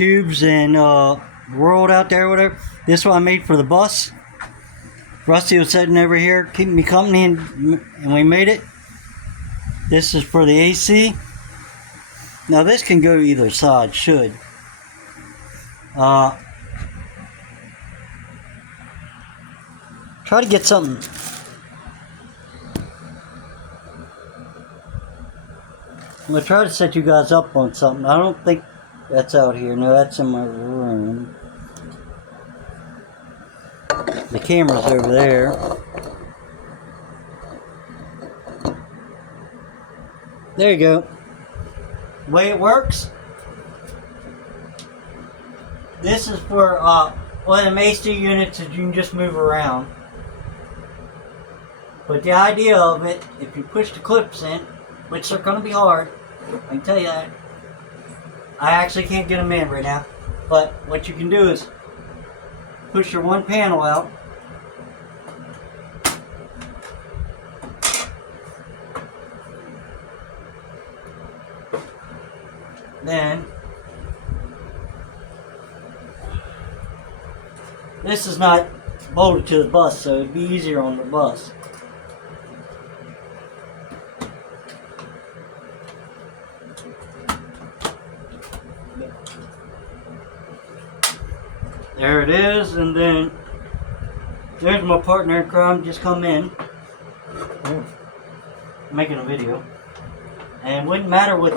YouTubes and world out there, whatever. This one I made for the bus. Rusty was sitting over here keeping me company, and we made it. This is for the AC. Now this can go either side, should. Try to get something. I'm going to try to set you guys up on something. I don't think that's out here. No, that's in my room. The camera's over there. There you go. The way it works. This is for one of them AC units that you can just move around. But the idea of it, if you push the clips in, which are going to be hard, I can tell you that. I actually can't get them in right now. But what you can do is push your one panel out. Then this is not bolted to the bus, so it'd be easier on the bus. There it is, and then there's my partner in crime just come in. Making a video. And it wouldn't matter what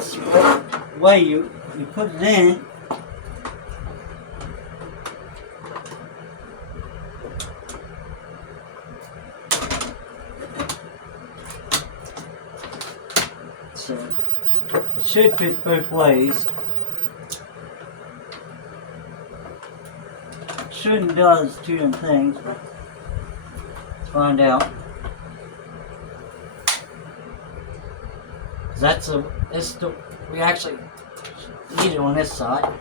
way you put it in. So it should fit both ways. Shouldn't does two them things, but let's find out. We actually need it on this side.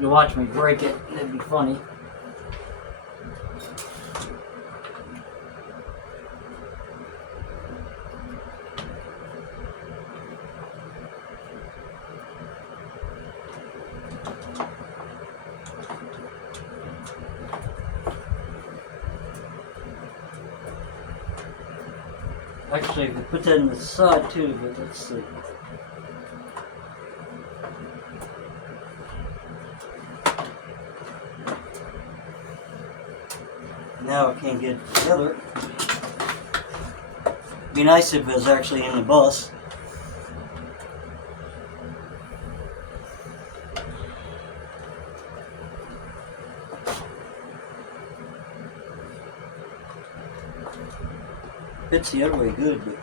You watch me break it, it'd be funny. Actually, we put that in the side too, but let's see. Now I can't get it together. Be nice if it was actually in the bus. Fits the other way good, but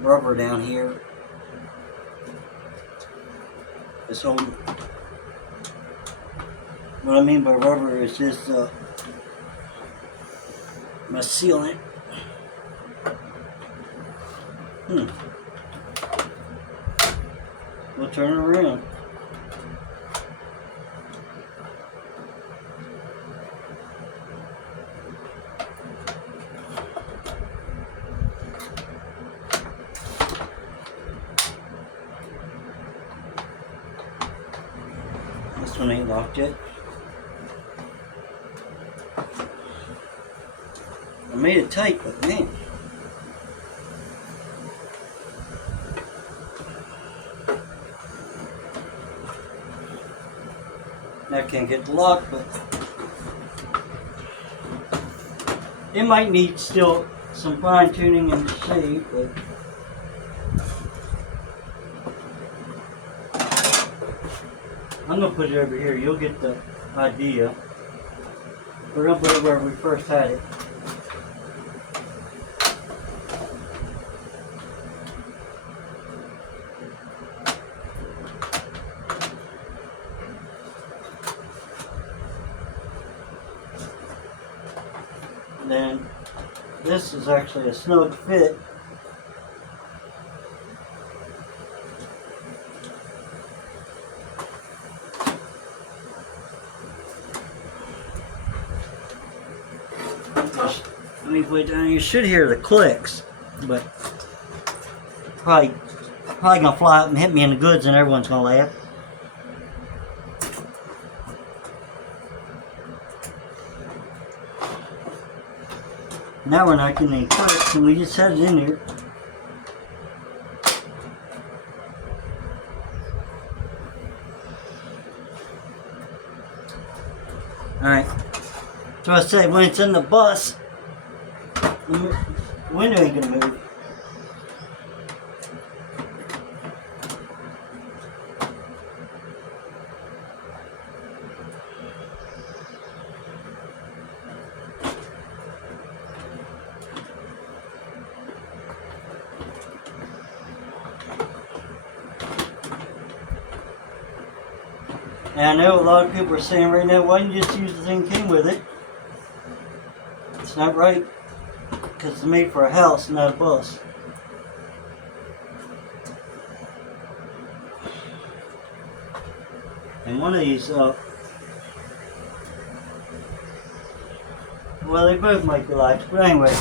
rubber down here is holding. What I mean by rubber is just my sealant. We'll turn it around. This one ain't locked yet. I made it tight, but man. I can't get the lock, but it might need still some fine tuning and shape, but I'm going to put it over here. You'll get the idea. We're going to put it where we first had it. Then this is actually a snug fit. Let me put it down. You should hear the clicks, but probably gonna fly up and hit me in the goods, and everyone's gonna laugh. Now we're not getting any clicks, and we just set it in here. Alright. So I said, when it's in the bus, the window ain't gonna move. And I know a lot of people are saying right now, why don't you just use the thing that came with it? It's not right, because it's made for a house, not a bus. And one of these, well, they both might be lights, but anyway,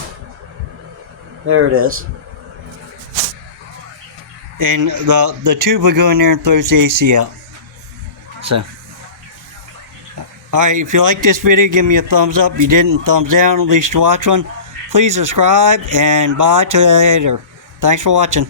there it is. And the tube will go in there and throws the AC out. So, alright, if you like this video, give me a thumbs up. If you didn't, thumbs down, at least to watch one. Please subscribe, and bye till later. Thanks for watching.